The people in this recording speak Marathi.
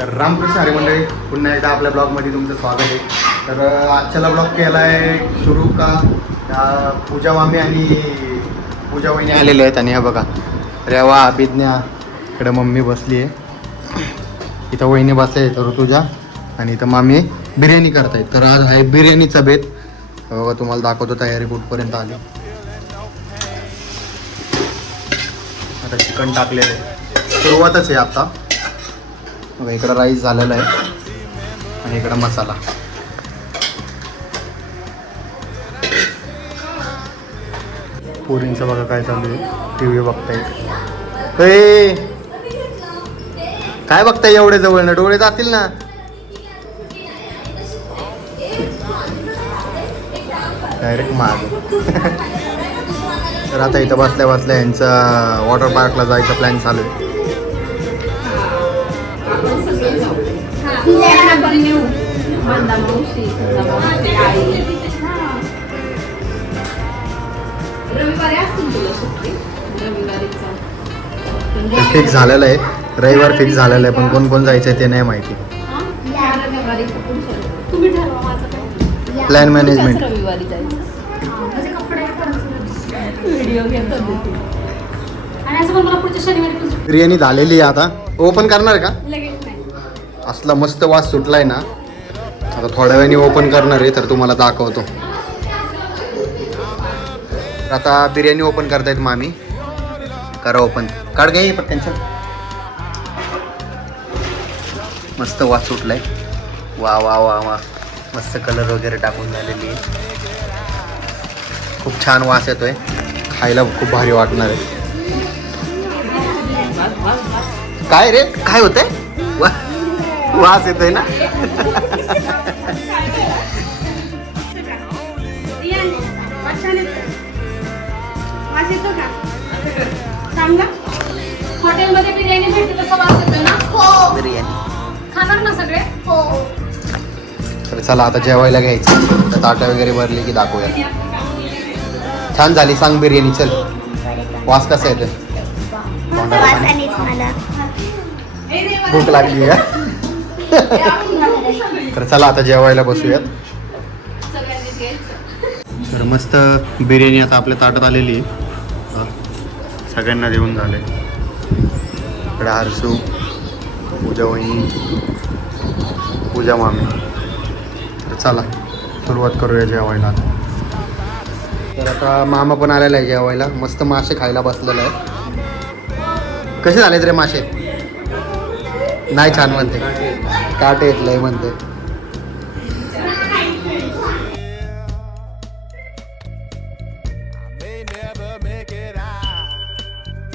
तर रामकृष्ण हरी मंडळी, पुन्हा एकदा आपल्या ब्लॉगमध्ये तुमचं स्वागत आहे. तर आजच्याला ब्लॉग केला आहे सुरू का पूजा मामी आणि पूजा वहिनी आलेले आहेत. आणि हे बघा रेवा अभिज्ञा इकडे मम्मी बसली आहे, इथं वहिनी बसले आहेत ऋतुजा, आणि इथं मामी बिर्याणी करतायत. तर आज आहे बिर्याणीचा बेत. बघा तुम्हाला दाखवतो तयारी कुठपर्यंत आली. आता चिकन टाकलेलं आहे, सुरुवातच आहे आता. बघा इकडं राईस झालेला आहे आणि इकडं मसाला. पोरींचं बघा काय चालू आहे, टी व्ही बघतायत. काय बघताय एवढे जवळ ना, डोळे जातील ना. डायरेक्ट माग. तर आता इथं बसल्या बसल्या यांचा वॉटर पार्कला जायचा प्लॅन चालू आहे. फिक्स झालेलं आहे, रविवार फिक्स झालेलं आहे, पण कोण कोण जायचं आहे ते नाही माहिती. Plan management. बिर्याणी झालेली आहे, आता ओपन करणार का? असला मस्त वास सुटलाय ना, आता थोड्या वेळाने ओपन करणार आहे, तर तुम्हाला दाखवतो. आता बिर्याणी ओपन करतायत मामी. करा ओपन, काढ घे पटकन. मस्त वास सुटलाय. वा वा वा वा, मस्त कलर वगैरे टाकून झालेली आहे. खूप छान वास येतोय, खायला खूप भारी वाटणार आहे. काय रे, काय होतंय? वास येतोय ना. हॉटेलमध्ये बिर्याणी भेटते तसं वास येतोय ना. हो, बिर्याणी खाणार ना सगळे. हो. तर चला आता जेवायला घ्यायचं. तर ताटं वगैरे भरली की दाखवूया. छान झाली सांग बिर्याणी. चल, वास कसा येतोय? भूक लागली का? तर चला आता जेवायला बसूयात. तर मस्त बिर्याणी आता आपल्या ताटात आलेली आहे. सगळ्यांना देऊन झाले. इकडे हर्षू, पूजा वहिनी, पूजा मामी. तर चला सुरुवात करूया जेवायला. तर आता मामा पण आलेला आहे जेवायला. मस्त मासे खायला बसलेला आहे. कसे झालेत रे मासे? नाही छान म्हणते, काटे येतलंय म्हणते.